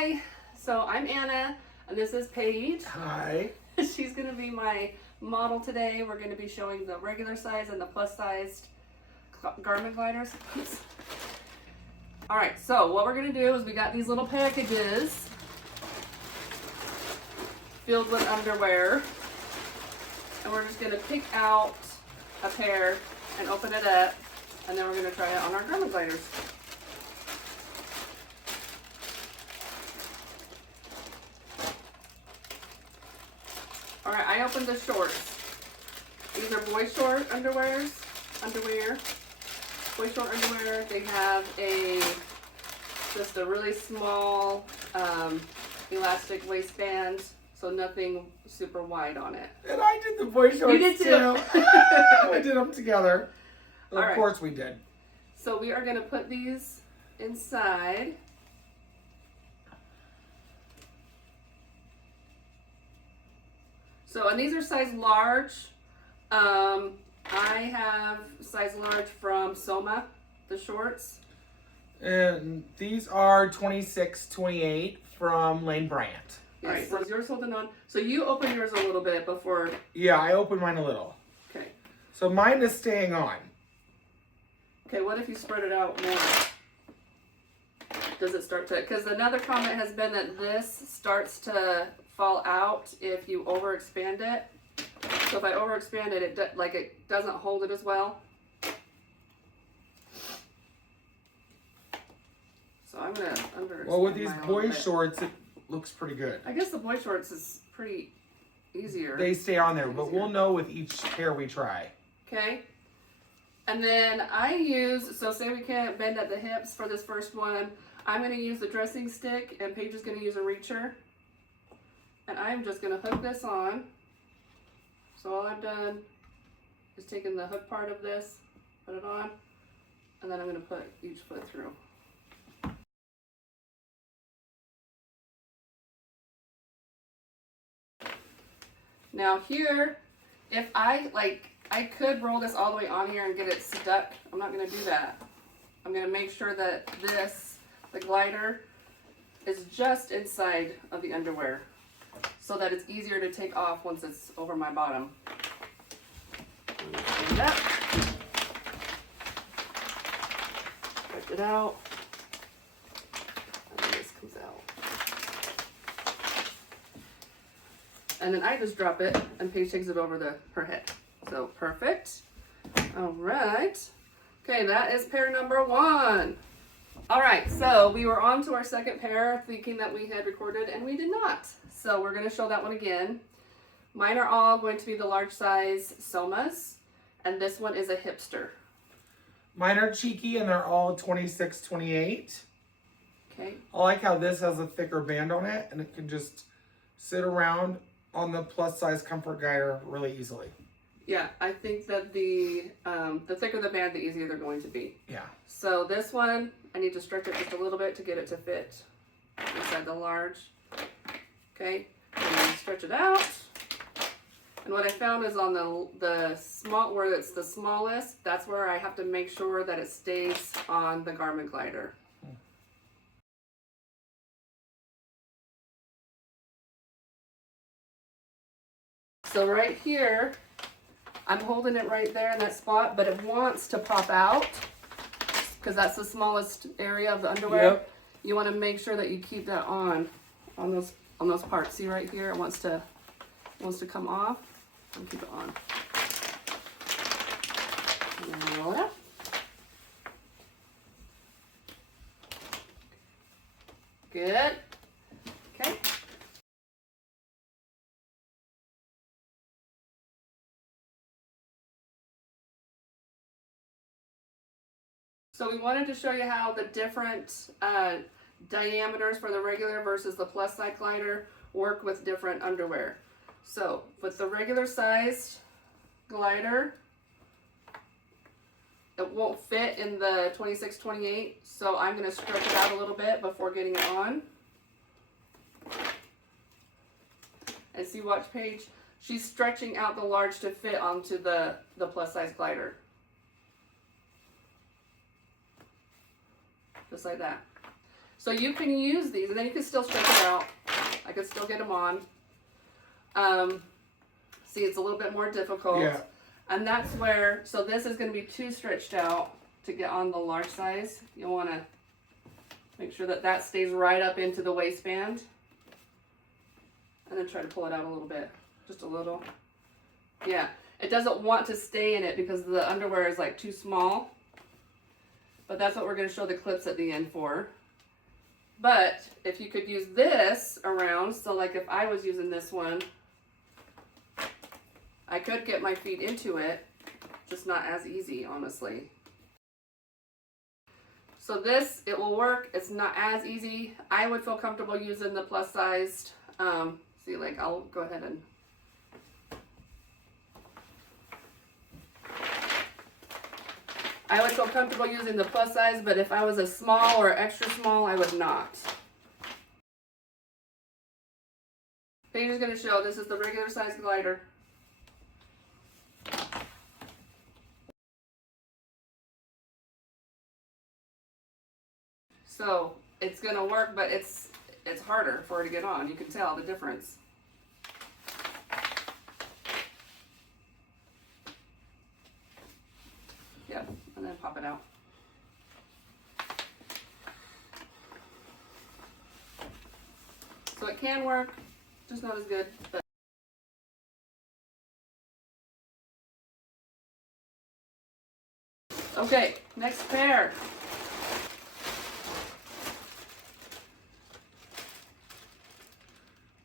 Hi, so I'm Anna, and this is Paige. Hi. She's going to be my model today. We're going to be showing the regular size and the plus sized garment gliders. Oops. All right, so what we're going to do is we got these little packages filled with underwear, and we're just going to pick out a pair and open it up, and then we're going to try it on our garment gliders. All right, I opened the shorts. These are boy short underwear. Boy short underwear. They have just a really small elastic waistband, so nothing super wide on it. And I did the boy shorts. You did too. We did them together. All Of right. course we did. So we are going to put these inside. So, and these are size large. I have size large from Soma, the shorts. And these are 26-28 from Lane Bryant. All right, so is yours holding on? So you open yours a little bit before. Yeah, I opened mine a little. Okay. So mine is staying on. Okay, what if you spread it out more? Does it start to, because another comment has been that this starts to fall out if you overexpand it. So if I overexpand it, it doesn't hold it as well. So I'm gonna underexpand. Well, with these mine a boy little bit. shorts, it looks pretty good. I guess the boy shorts is pretty easier. They stay on there, but we'll know with each pair we try. Okay. And then I use, so say we can't bend at the hips for this first one, I'm going to use the dressing stick and Paige is going to use a reacher. And I'm just going to hook this on. So all I've done is taken the hook part of this, put it on, and then I'm going to put each foot through. Now here, if I could roll this all the way on here and get it stuck. I'm not going to do that. I'm going to make sure that the glider, is just inside of the underwear so that it's easier to take off once it's over my bottom. Stand up. Stretch it out. And then this comes out. And then I just drop it and Paige takes it over her head. So perfect. All right. Okay, that is pair number one. All right, so we were on to our second pair thinking that we had recorded and we did not. So we're going to show that one again. Mine are all going to be the large size Somas, and this one is a hipster. Mine are cheeky and they're all 26-28. Okay. I like how this has a thicker band on it and it can just sit around on the plus size comfort glider really easily. Yeah, I think that the thicker the band, the easier they're going to be. Yeah. So this one, I need to stretch it just a little bit to get it to fit inside the large. Okay, and then stretch it out. And what I found is on the small, where it's the smallest, that's where I have to make sure that it stays on the garment glider. So right here, I'm holding it right there in that spot, but it wants to pop out because that's the smallest area of the underwear. Yep. You want to make sure that you keep that on those parts. See right here, it wants to come off, and keep it on. Voila. Good. Okay. So we wanted to show you how the different diameters for the regular versus the plus size glider work with different underwear. So with the regular sized glider, it won't fit in the 26-28, so I'm going to stretch it out a little bit before getting it on. And see, watch Paige, she's stretching out the large to fit onto the plus size glider. Just like that. So So you can use these, and then you can still stretch it out. I can still get them on. See, it's a little bit more difficult. Yeah. And that's where, so this is going to be too stretched out to get on the large size. You'll want to make sure that that stays right up into the waistband. And then try to pull it out a little bit. Just a little. Yeah. It doesn't want to stay in it because the underwear is like too small. But that's what we're going to show the clips at the end for. But if you could use this around, so like if I was using this one, I could get my feet into it, just not as easy, honestly. So this, it will work. It's not as easy. I would feel comfortable using the plus sized. See, like I'll go ahead and. I would feel comfortable using the plus size, but if I was a small or extra small, I would not. Paige is going to show, this is the regular size glider. So it's going to work, but it's harder for her to get on. You can tell the difference. Yep, and then pop it out. So it can work, just not as good. But okay, next pair.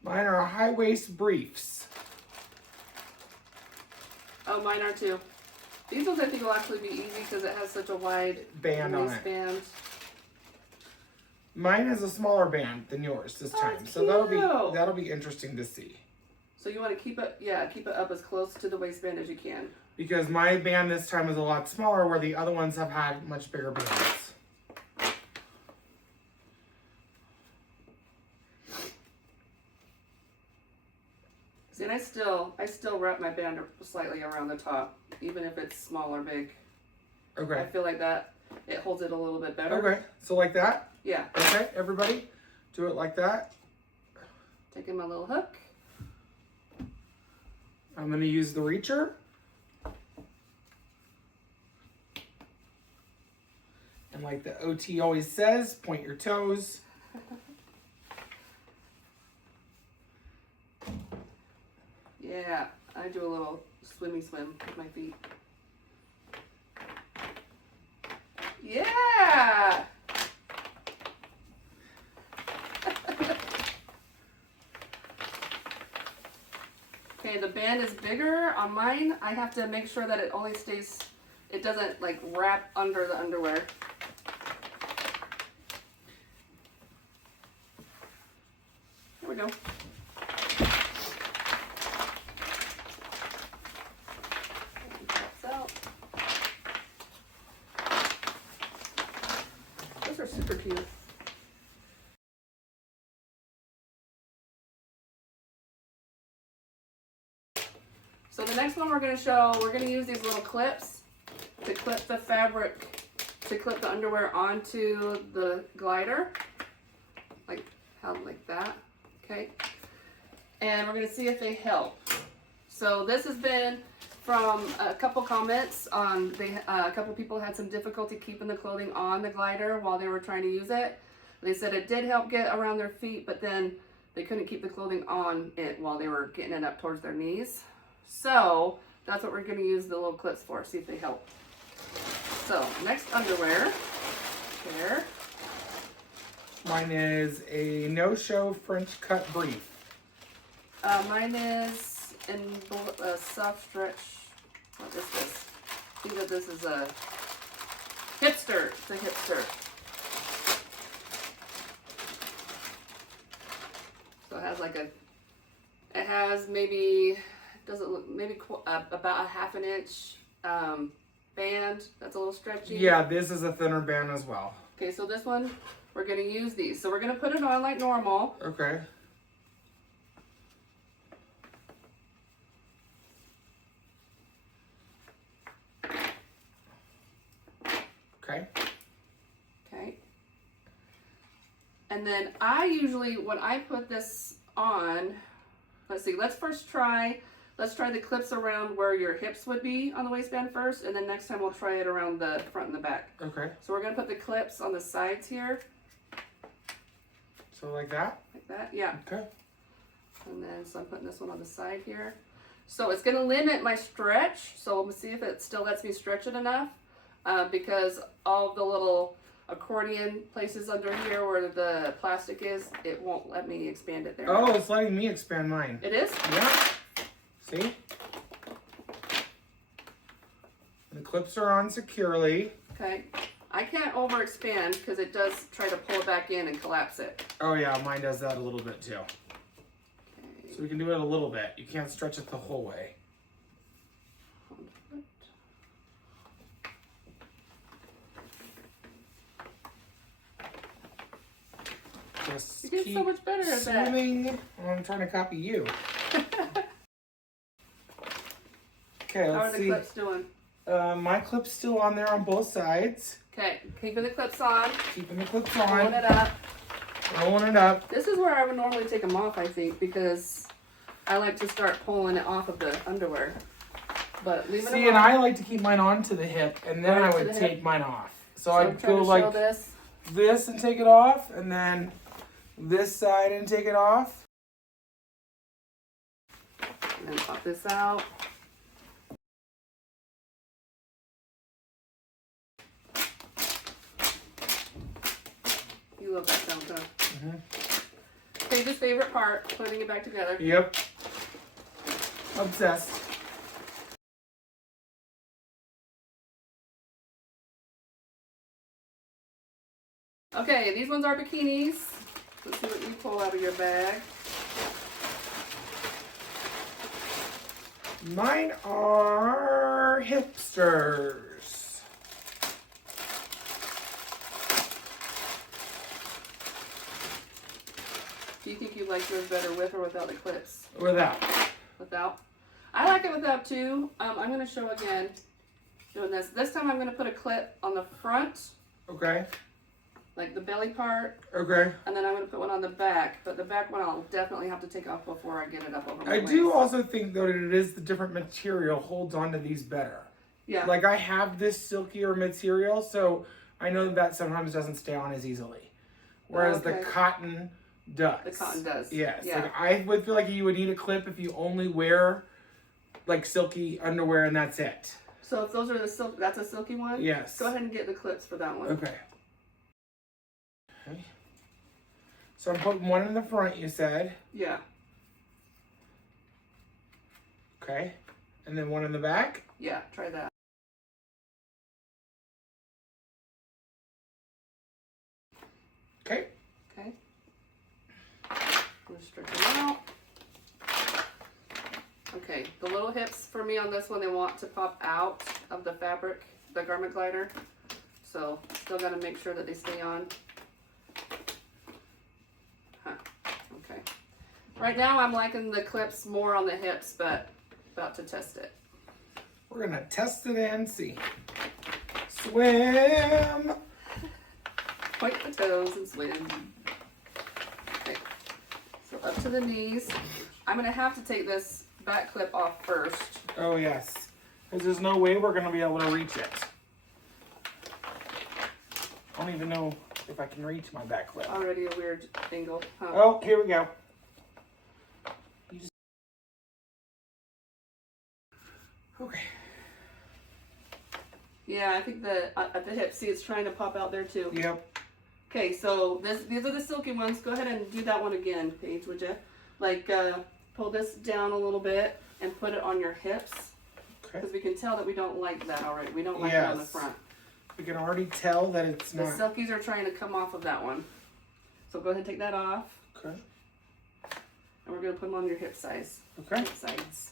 Mine are high waist briefs. Oh, mine are too. These ones I think will actually be easy because it has such a wide Band on it. waistband. Mine has a smaller band than yours this time, that's so cute. that'll be interesting to see. So you want to keep it, yeah, keep it up as close to the waistband as you can. Because my band this time is a lot smaller, where the other ones have had much bigger bands. See, and I still wrap my band slightly around the top, even if it's small or big. Okay. I feel like that, it holds it a little bit better. Okay, so like that? Yeah. Okay, everybody, do it like that. Taking my little hook. I'm gonna use the reacher. And like the OT always says, point your toes. Yeah, I do a little swimmy swim with my feet. Yeah! Okay, the band is bigger on mine. I have to make sure that it only stays, it doesn't like wrap under the underwear. There we go. Pops out. Those are super cute. So the next one we're going to show, we're going to use these little clips to clip the fabric, to clip the underwear onto the glider, like that, okay? And we're going to see if they help. So this has been from a couple comments on, a couple people had some difficulty keeping the clothing on the glider while they were trying to use it. They said it did help get around their feet, but then they couldn't keep the clothing on it while they were getting it up towards their knees. So that's what we're going to use the little clips for, see if they help. So next underwear, there. Mine is a no-show French cut brief. Mine is in a soft stretch. What is this? I think that this is a hipster. It's a hipster. So it has like a, it has maybe, doesn't look, maybe about a ½ inch band that's a little stretchy. Yeah, this is a thinner band as well. Okay, so this one, we're going to use these. So we're going to put it on like normal. Okay. Okay. And then I usually, when I put this on, let's see, let's try the clips around where your hips would be on the waistband first, and then next time we'll try it around the front and the back. Okay. So we're gonna put the clips on the sides here. So like that? Like that, yeah. Okay. And then, so I'm putting this one on the side here. So it's gonna limit my stretch, so we'll see if it still lets me stretch it enough, because all the little accordion places under here where the plastic is, it won't let me expand it there. Oh, it's letting me expand mine. It is? Yeah. See? The clips are on securely. Okay. I can't overexpand because it does try to pull it back in and collapse it. Oh yeah, mine does that a little bit too. Okay. So we can do it a little bit. You can't stretch it the whole way. Just You get keep so much better at that. swimming. Oh, I'm trying to copy you. Okay, How are let's the see. clips doing? My clip's still on there on both sides. Okay, keeping the clips on, Keeping the clips pulling on. it up. Rolling it up. This is where I would normally take them off, I think, because I like to start pulling it off of the underwear. But leave it See, alone. and I like to keep mine on to the hip, and then Right I to would the take hip. mine off. So So I'm I'd trying go to like show this. this and take it off, and then this side and take it off. And then pop this out. You love that sound, huh? Mm-hmm. Page's favorite part, putting it back together. Yep. Obsessed. Okay, these ones are bikinis. Let's see what you pull out of your bag. Mine are hipsters. Do you think you like yours better with or without the clips? Without. Without? I like it without too. I'm going to show again doing this. This time I'm going to put a clip on the front, Okay. like the belly part, Okay. and then I'm going to put one on the back. But the back one I'll definitely have to take off before I get it up over my I waist. do also think though that it is the different material holds onto these better. Yeah. Like I have this silkier material, so I know that sometimes doesn't stay on as easily. Whereas the Okay. cotton does. The cotton does. Yes. Yeah. Like I would feel like you would need a clip if you only wear like silky underwear and that's it. So if those are the silk, that's a silky one? Yes. Go ahead and get the clips for that one. Okay. Okay. So I'm putting one in the front, you said. Yeah. Okay. And then one in the back. Yeah, try that. Okay. Okay. I'm gonna stretch them out. Okay, the little hips for me on this one, they want to pop out of the fabric, the garment glider. So still gotta make sure that they stay on. Huh. Okay. Right now I'm liking the clips more on the hips, but about to test it. We're gonna test it and see. Swim. Point the toes and swim. Okay. So up to the knees. I'm gonna have to take this back clip off first. Oh yes. Because there's no way we're gonna be able to reach it. I don't even know if I can reach my back clip. Already a weird angle. Huh? Oh, here we go. Okay. Yeah, I think the at the hip, see, it's trying to pop out there too. Yep. Okay, so these are the silky ones. Go ahead and do that one again, Paige, would you? Like, pull this down a little bit and put it on your hips. Okay. Because we can tell that we don't like that already. We don't like it on the Yes. front. We can already tell that it's The not. silkies are trying to come off of that one. So go ahead and take that off. Okay. And we're going to put them on your hip size. Okay. Hip sides.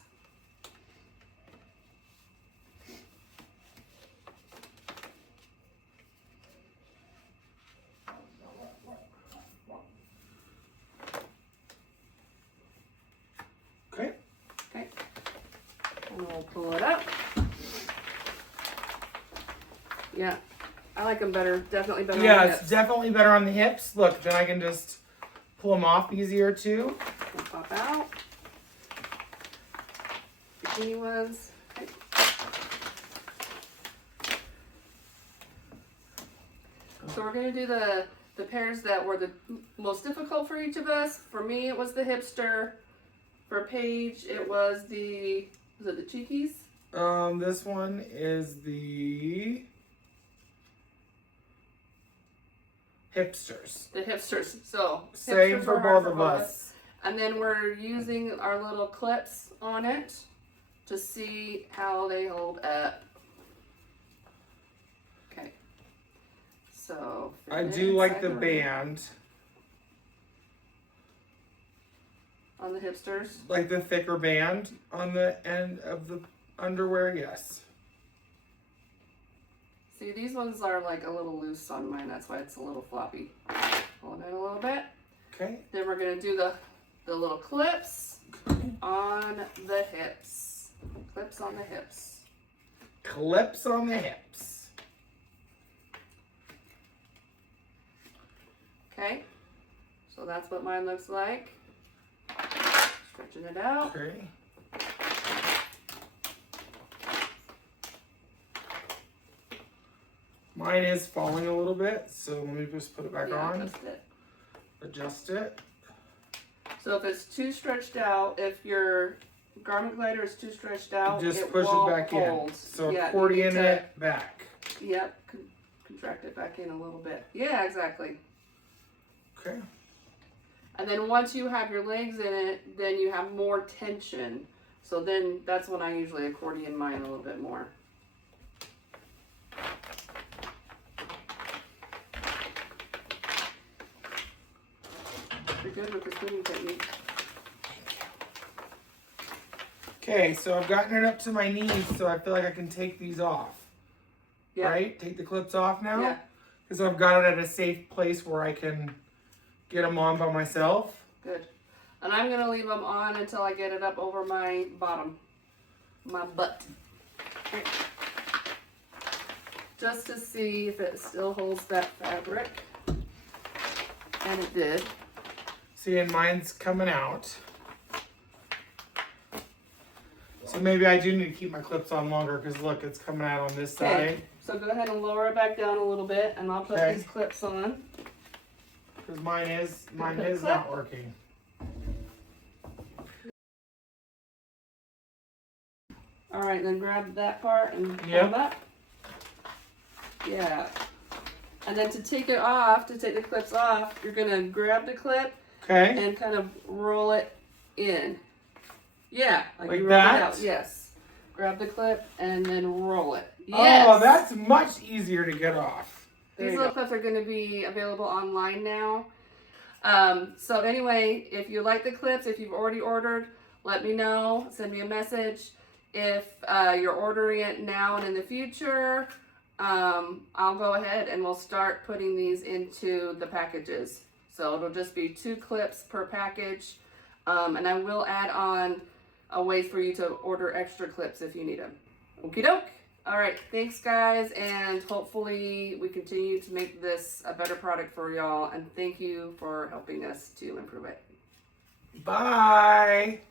Okay. Okay. And we'll pull it up. Yeah. I like them better, definitely better Yeah, on the it's hips. definitely better on the hips. Look, then I can just pull them off easier too. We'll pop out. Bikini ones. Okay. So we're gonna do the pairs that were the most difficult for each of us. For me, it was the hipster. For Paige, it was the cheekies? This one is the hipsters. The hipsters. So Same hipsters for are hard both for of us. And then we're using our little clips on it to see how they hold up. Okay. So I fit it do like inside the ring. band, On the hipsters. like the thicker band on the end of the underwear. Yes. See, these ones are like a little loose on mine. That's why it's a little floppy. Hold it a little bit. Okay. Then we're gonna do the little clips on the hips. Clips on the hips. Clips on the hips. Okay. So that's what mine looks like. Stretching it out. Okay. Mine is falling a little bit, so let me just put it back Yeah, on. adjust it. Adjust it. So if it's too stretched out, if your garment glider is too stretched out, Just it push won't it back hold. in. So Yeah, you accordion need to- it back. Yep, contract it back in a little bit. Yeah, exactly. Okay. And then once you have your legs in it, then you have more tension. So then that's when I usually accordion mine a little bit more. You're good with the spinning technique. Okay, so I've gotten it up to my knees, so I feel like I can take these off. Yeah. Right? Take the clips off now? Yeah, Because I've got it at a safe place where I can get them on by myself. good. And I'm gonna leave them on until I get it up over my bottom, my butt. Okay. Just to see if it still holds that fabric. And it did. See, and mine's coming out. So maybe I do need to keep my clips on longer because look, it's coming out on this Okay. side. So go ahead and lower it back down a little bit, and I'll put Okay. these clips on. Because mine is Clip. not working. All right, then grab that part and Yep. hold that. Yeah. And then to take it off, to take the clips off, you're gonna grab the clip Okay. and kind of roll it in. Yeah, Like you roll that? it out. Yes. Grab the clip and then roll it. Yes. Oh, that's much easier to get off. There These you little go. clips are going to be available online now. So anyway, if you like the clips, if you've already ordered, let me know. Send me a message. If you're ordering it now and in the future, I'll go ahead and we'll start putting these into the packages. So it'll just be 2 clips per package. And I will add on a way for you to order extra clips if you need them. Okie doke. All right, thanks guys, and hopefully we continue to make this a better product for y'all, and thank you for helping us to improve it. Bye.